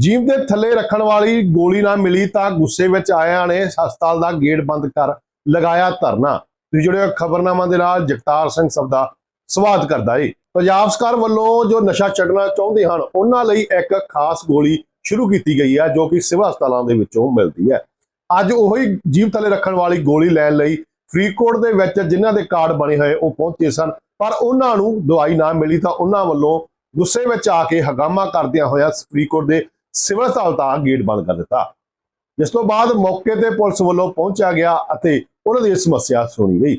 ਜੀਵ ਦੇ ਥੱਲੇ ਰੱਖਣ ਵਾਲੀ ਗੋਲੀ ਨਾ ਮਿਲੀ ਤਾਂ ਗੁੱਸੇ ਵਿੱਚ ਆਇਆਂ ਨੇ ਹਸਪਤਾਲ ਦਾ ਗੇਟ ਬੰਦ ਕਰ ਲਗਾਇਆ ਧਰਨਾ। ਤੁਸੀਂ ਜੁੜੇ ਹੋ ਖਬਰਨਾਮਾ ਦੇ ਨਾਲ ਜਗਤਾਰ ਸਿੰਘ ਸਬਦਾ ਸਵਾਗਤ ਕਰਦਾ ਏ। ਪੰਜਾਬ ਸਰਕਾਰ ਵੱਲੋਂ ਜੋ ਨਸ਼ਾ ਛੱਡਣਾ ਚਾਹੁੰਦੇ ਹਨ, ਉਹਨਾਂ ਲਈ ਇੱਕ ਖਾਸ ਗੋਲੀ ਸ਼ੁਰੂ ਕੀਤੀ ਗਈ ਹੈ, ਜੋ ਕਿ ਸਿਵਲ ਹਸਪਤਾਲਾਂ ਦੇ ਵਿੱਚੋਂ ਮਿਲਦੀ ਹੈ। ਅੱਜ ਉਹੀ ਜੀਵ ਥੱਲੇ ਰੱਖਣ ਵਾਲੀ ਗੋਲੀ ਲੈਣ ਲਈ ਫਰੀਦਕੋਟ ਦੇ ਵਿੱਚ ਜਿਨ੍ਹਾਂ ਦੇ ਕਾਰਡ ਬਣੇ ਹੋਏ ਉਹ ਪਹੁੰਚੇ ਸਨ, ਪਰ ਉਹਨਾਂ ਨੂੰ ਦਵਾਈ ਨਾ ਮਿਲੀ ਤਾਂ ਉਹਨਾਂ ਵੱਲੋਂ ਗੁੱਸੇ ਵਿੱਚ ਆ ਕੇ ਹਗਾਮਾ ਕਰਦਿਆਂ ਹੋਇਆ ਫਰੀਦਕੋਟ ਦੇ ਸਿਵਲ ਹਸਪਤਾਲ ਦਾ ਗੇਟ ਬੰਦ ਕਰ ਦਿੱਤਾ। ਜਿਸ ਤੋਂ ਬਾਅਦ ਮੌਕੇ ਤੇ ਪੁਲਿਸ ਵੱਲੋਂ ਪਹੁੰਚਿਆ ਗਿਆ ਅਤੇ ਉਹਨਾਂ ਦੀ ਸਮੱਸਿਆ ਸੁਣੀ ਗਈ।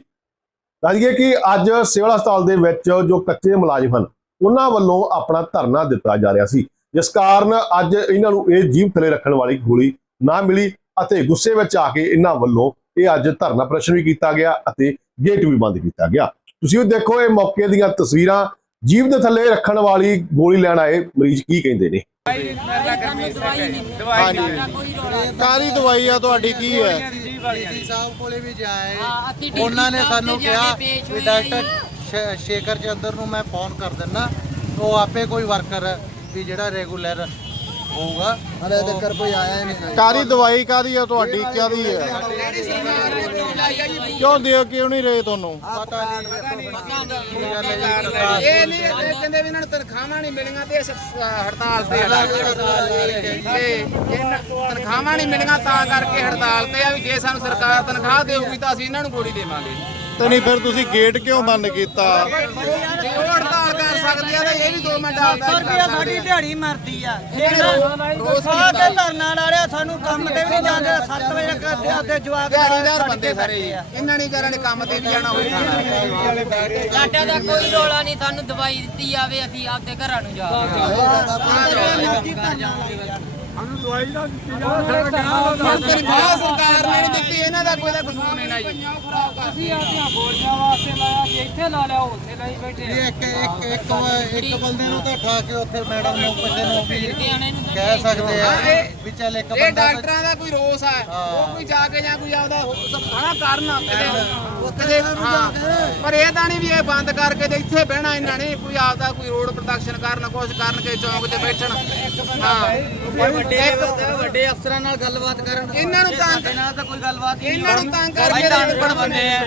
ਦੱਸਈਏ ਕਿ ਅੱਜ ਸਿਵਲ ਹਸਪਤਾਲ ਦੇ ਵਿੱਚ ਜੋ ਕੱਚੇ ਮੁਲਾਜ਼ਮ ਹਨ, ਉਹਨਾਂ ਵੱਲੋਂ ਆਪਣਾ ਧਰਨਾ ਦਿੱਤਾ ਜਾ ਰਿਹਾ ਸੀ। ਜਿਸ ਕਾਰਨ ਅੱਜ ਇਹਨਾਂ ਨੂੰ ਇਹ ਜੀਵ ਥੱਲੇ ਰੱਖਣ ਵਾਲੀ ਗੋਲੀ ਨਾ ਮਿਲੀ ਅਤੇ ਗੁੱਸੇ ਵਿੱਚ ਆ ਕੇ ਇਹਨਾਂ ਵੱਲੋਂ ਇਹ ਅੱਜ ਧਰਨਾ ਪ੍ਰਸ਼ਨ ਵੀ ਕੀਤਾ ਗਿਆ ਅਤੇ ਗੇਟ ਵੀ ਬੰਦ ਕੀਤਾ ਗਿਆ। ਤੁਸੀਂ ਉਹ ਦੇਖੋ ਇਹ ਮੌਕੇ ਦੀਆਂ ਤਸਵੀਰਾਂ ਜੀਵ ਦੇ ਥੱਲੇ ਰੱਖਣ ਵਾਲੀ ਗੋਲੀ ਲੈਣ ਆਏ ਮਰੀਜ਼ ਕੀ ਕਹਿੰਦੇ ਨੇ। ਕਾਦੀ ਦਵਾਈ ਆ ਤੁਹਾਡੀ ਕੀ ਹੈ? ਡੀ ਸਾਹਿਬ ਕੋਲੇ ਵੀ ਜਾਏ। ਹਾਂ, ਅਸੀਂ ਡੀ ਉਹਨਾਂ ਨੇ ਸਾਨੂੰ ਕਿਹਾ ਵੀ ਡਾਕਟਰ ਸ਼ੇਖਰ ਚੰਦਰ ਨੂੰ ਮੈਂ ਫੋਨ ਕਰ ਦਿੰਦਾ ਉਹ ਆਪੇ ਕੋਈ ਵਰਕਰ ਵੀ ਜਿਹੜਾ ਰੈਗੂਲਰ ਹੋਊਗਾ। ਹਲੇ ਤੱਕ ਕੋਈ ਆਇਆ ਹੀ ਨਹੀਂ ਕਾਦੀ ਦਵਾਈ ਕਾਦੀ ਆ ਤੁਹਾਡੀ ਕਾਦੀ ਹੈ ਕਿਉਂ ਦਿਓ ਕਿਉਂ ਨਹੀਂ ਰਹੇ ਤੁਹਾਨੂੰ? ਪਤਾ ਨਹੀਂ ਇਹ ਨਹੀਂ। ਇਹ ਕਹਿੰਦੇ ਵੀ ਇਹਨਾਂ ਨੂੰ ਤਨਖਾਹਾਂ ਨਹੀਂ ਮਿਲੀਆਂ ਤੇ ਇਸ ਹੜਤਾਲ ਤੇ ਆ। ਤੇ ਇਹਨਾਂ ਤਨਖਾਹਾਂ ਨਹੀਂ ਮਿਲੀਆਂ ਤਾਂ ਕਰਕੇ ਹੜਤਾਲ ਤੇ ਆ ਵੀ ਜੇ ਸਾਨੂੰ ਸਰਕਾਰ ਤਨਖਾਹ ਦੇਊਗੀ ਤਾਂ ਅਸੀਂ ਇਹਨਾਂ ਨੂੰ ਗੋਲੀ ਦੇਵਾਂਗੇ। ਤੇ ਨਹੀਂ ਫਿਰ ਤੁਸੀਂ ਗੇਟ ਕਿਉਂ ਬੰਦ ਕੀਤਾ ਜੇ ਉਹ ਹੜਤਾਲ ਕਰ ਸਕਦੇ ਆ ਤਾਂ ਇਹ ਵੀ 2 ਮਿੰਟ ਆਪਦਾ ਰੁਪਿਆ ਸਾਡੀ ਦਿਹਾੜੀ ਮਰਦੀ ਆ। ਆ ਕੇ ਧਰਨਾ ਲਾ ਰਿਹਾ ਸਾਨੂੰ ਕੰਮ ਤੇ ਵੀ ਨਹੀਂ ਜਾਂਦੇ 7 ਵਜੇ ਕਰਦੇ ਆਦੇ ਜਵਾਕ ਦਿਹਾੜੀਦਾਰ ਬੰਦੇ ਸਾਰੇ। ਇਹਨਾਂ ਨੇ ਵਿਚਾਰਿਆਂ ਨੇ ਕੰਮ ਤੇ ਵੀ ਜਾਣਾ ਹੋਈ ਸਾਡਾ ਦਾ ਕੋਈ ਰੋਲਾ ਨਹੀਂ ਸਾਨੂੰ ਦਵਾਈ ਦਿੱਤੀ ਜਾਵੇ ਅਸੀਂ ਆਪਦੇ ਘਰਾਂ ਨੂੰ ਜਾ ਹੁਣ ਤਨਖਾਹ ਸਰਕਾਰ ਨੇ ਦਿੱਤੀ ਇਹਨਾਂ ਦਾ ਕੋਈ ਦਾ ਕਸੂਰ ਨਹੀਂ ਨਾ ਜੀ ਇਹ ਇੱਕ ਇੱਕ ਇੱਕ ਇੱਕ ਬੰਦੇ ਨੂੰ ਤਾਂ ਠਾ ਕੇ ਉੱਥੇ ਮੈਡਮ ਨੂੰ ਕਿਸੇ ਨੂੰ ਵੀ ਕਹਿ ਸਕਦੇ ਆ ਵੀ ਚੱਲ ਇੱਕ ਇਹ ਬੰਦਾ ਤਾਂ- ਡਾਕਟਰਾਂ ਦਾ ਕੋਈ ਰੋਸ ਹੈ ਉਹ ਕੋਈ ਜਾ ਕੇ ਜਾਂ ਕੋਈ ਆਪਦਾ ਸਫਾਣਾ ਕਰਨ ਹਾਂ। ਪਰ ਇਹ ਤਾਂ ਨਹੀਂ ਵੀ ਇਹ ਬੰਦ ਕਰਕੇ ਤੇ ਇੱਥੇ ਬਹਿਣਾ ਇਹਨਾਂ ਨੇ ਕੋਈ ਆਪਦਾ ਕੋਈ ਰੋਡ ਪ੍ਰੋਟੈਕਸ਼ਨ ਕਰਨ ਕੁਛ ਕਰਨ ਕੇ ਚੌਂਕ 'ਤੇ ਬੈਠਣ। ਹਾਂ। ਵੱਡੇ ਵੱਡੇ ਅਫਸਰਾਂ ਨਾਲ ਗੱਲਬਾਤ ਕਰਨ। ਇਹਨਾਂ ਨੂੰ ਤੰਗ ਨਾਲ ਤਾਂ ਕੋਈ ਗੱਲਬਾਤ ਇਹਨਾਂ ਨੂੰ ਤੰਗ ਕਰਕੇ ਤਾਂ ਤਾਂ ਅਨਪੜ੍ਹ ਬੰਦੇ ਆ।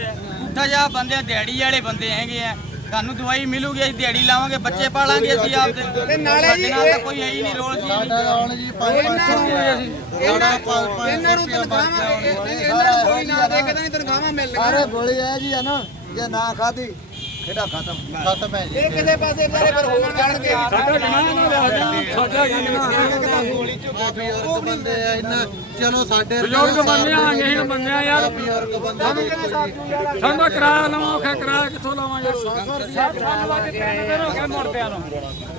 ਉੱਠਾ ਜਾ ਬੰਦੇ ਆ, ਦਿਹਾੜੀ ਵਾਲੇ ਬੰਦੇ ਹੈਗੇ ਆ। ਸਾਨੂੰ ਦਵਾਈ ਮਿਲੂਗੀ ਅਸੀਂ ਦਿਹਾੜੀ ਲਾਵਾਂਗੇ ਬੱਚੇ ਪਾਲਾਂਗੇ ਅਸੀਂ ਆਪਦੇ। ਤੇ ਨਾਲੇ ਜੀ ਨਾਲ ਤਾਂ ਕੋਈ ਹੈ ਹੀ ਨਹੀਂ ਰੋਲ ਜੀ ਸਾਡਾ ਜੀ ਪੰਜ ਪੰਜ ਇਹਨਾਂ ਸੌ ਨੂੰ ਰੁਪਏ ਇਹਨਾਂ ਇਹਨਾਂ ਨੂੰ ਤਨਖਾਹਾਂ ਇਹ- ਇਹ- ਇਹਨਾਂ ਨੂੰ ਕੋਈ ਨਾ ਦੇ ਕੇ ਤਾਂ ਨਹੀਂ ਤਨਖਾਹਾਂ ਮਿਲਣਗੀਆਂ ਗੋਲੀ ਹੈ ਜੀ ਹੈ ਨਾ? ਜੇ ਨਾ ਖਾਦੀ ਖੇਡਾ ਖਤਮ ਖਤਮ ਹੈ ਜੀ। ਇਹ ਕਿਸੇ ਪਾਸੇ ਵਿਚਾਰੇ ਫਿਰ ਹੋਰ ਜਾਣਗੇ। ਬਜ਼ੁਰਗ ਬੰਦੇ ਆ ਇਹਨਾਂ। ਚਲੋ ਸਾਡੇ ਬਜ਼ੁਰਗ ਬੰਦੇ ਆ ਅਸੀਂ ਬੰਦੇ ਆ ਯਾਰ। ਬਜ਼ੁਰਗ ਬੰਦੇ ਸਾਨੂੰ ਕਿਰਾਇਆ ਲਵਾਂ ਔਖਾ ਕਿਰਾਇਆ ਕਿੱਥੋਂ ਲਵਾਂ ਯਾਰ? ਸਾਨੂੰ ਅੱਜ ਤਿੰਨ ਦਿਨ ਹੋ ਗਏ ਮੁੜਦਿਆਂ ਨੂੰ।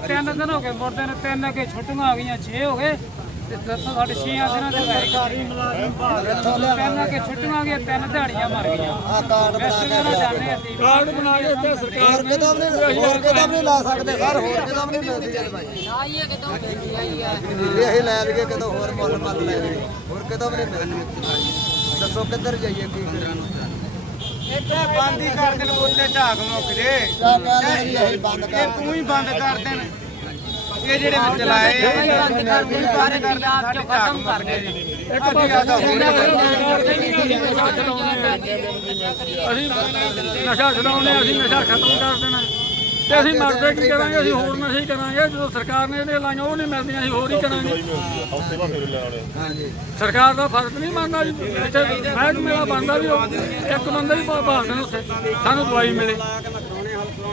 ਤਿੰਨ ਦਿਨ ਹੋ ਗਏ ਮੁੜਦਿਆਂ ਨੂੰ ਤਿੰਨ ਕੇ ਛੁੱਟੀਆਂ ਆ ਗਈਆਂ 6 ਹੋ ਗਏ। ਤੇ ਦੱਸੋ ਸਾਡੇ 6 ਦਿਨਾਂ ਦੇ ਸਰਕਾਰੀ ਮੁਲਾਜ਼ਮ ਤਿੰਨ ਕੇ ਛੁੱਟੀਆਂ ਆ ਗਈਆਂ ਤਿੰਨ ਦਿਹਾੜੀਆਂ ਮਰ ਗਈਆਂ। ਆ ਕਾਰਡ ਬਣਾ ਇਸ ਤਰ੍ਹਾਂ ਜਾਣੇ ਅਸੀਂ ਕਾਰਡ ਬਣਾ ਕੇ ਇੱਥੇ ਸਰਕਾਰ ਹੋਰ ਕਿਦੋਂ ਵੀ ਨਹੀਂ ਹੋਰ ਕਿਦੋਂ ਵੀ ਨਹੀਂ ਲਾ ਸਕਦੇ ਸਰ ਹੋਰ ਕਿਦੋਂ ਵੀ ਨਹੀਂ ਮਿਲਦੀ। ਜਲ ਭਾਈ ਆਈਏ ਕਿਤੋਂ ਮਿਲਦੀ ਆਈ ਆ ਇਹ ਅਸੀਂ ਲੈ ਲਈਏ ਕਿਦੋਂ ਹੋਰ ਮੁੱਲ ਮੱਲ ਲੈ ਲਈਏ। ਹੋਰ ਕਿਦੋਂ ਵੀ ਨਹੀਂ ਮਿਲਦੀ ਦੱਸੋ ਕਿੱਧਰ ਜਾਈਏ ਕੀ ਇੱਥੇ ਬੰਦ ਹੀ ਕਰ ਦੇਣ ਉੱਤੇ ਝਾਕ ਮੁੱਕ ਜੇ। ਇਹ ਕਰ ਤੂੰ ਹੀ ਬੰਦ ਕਰ ਦੇਣ। ਇਹ ਜਿਹੜੇ ਵਿੱਚ ਲਾਏ ਆ ਬੰਦ ਕਰ ਦੇ ਸਾਰੇ ਪੰਜਾਬ ਚੋਂ ਖਤਮ ਕਰ ਦੇ ਇੱਕ ਅਸੀਂ ਨਸ਼ਾ ਛਡਾਉਣੇ ਅਸੀਂ ਨਸ਼ਾ ਖਤਮ ਕਰ ਦੇਣਾ। ਤੇ ਅਸੀਂ ਮਰਦੇ ਕੀ ਕਰਾਂਗੇ? ਅਸੀਂ ਹੋਰ ਨਸ਼ੇ ਹੀ ਕਰਾਂਗੇ। ਜਦੋਂ ਸਰਕਾਰ ਨੇ ਇਹਨੇ ਲਾਈਆਂ ਉਹ ਨਹੀਂ ਮਿਲਦੀਆਂ ਅਸੀਂ ਹੋਰ ਹੀ ਕਰਾਂਗੇ। ਸਰਕਾਰ ਦਾ ਫਰਜ਼ ਨਹੀਂ ਮੰਨਦਾ ਜੀ। ਇੱਥੇ ਮਹਿਕਮੇ ਦਾ ਬਣਦਾ ਵੀ ਇੱਕ ਬੰਦਾ ਹੀ ਭਾਲ ਦੇਣ ਉੱਥੇ। ਸਾਨੂੰ ਦਵਾਈ ਮਿਲੇ।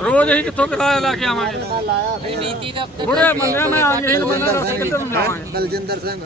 ਰੋਜ਼ ਅਸੀਂ ਕਿੱਥੋਂ ਕਿਰਾਇਆ ਲਾ ਕੇ ਆਵਾਂਗੇ? ਨੀਤੀ ਦਾ ਬੁੜੇ ਬੰਦੇ ਆ, ਮੈਂ ਆ ਗਏ ਹੀ ਬੰਦਾ ਦੱਸ ਕਿੱਧਰ ਨੂੰ ਜਾਵਾਂਗੇ? ਬਲਜਿੰਦਰ ਸਿੰਘ।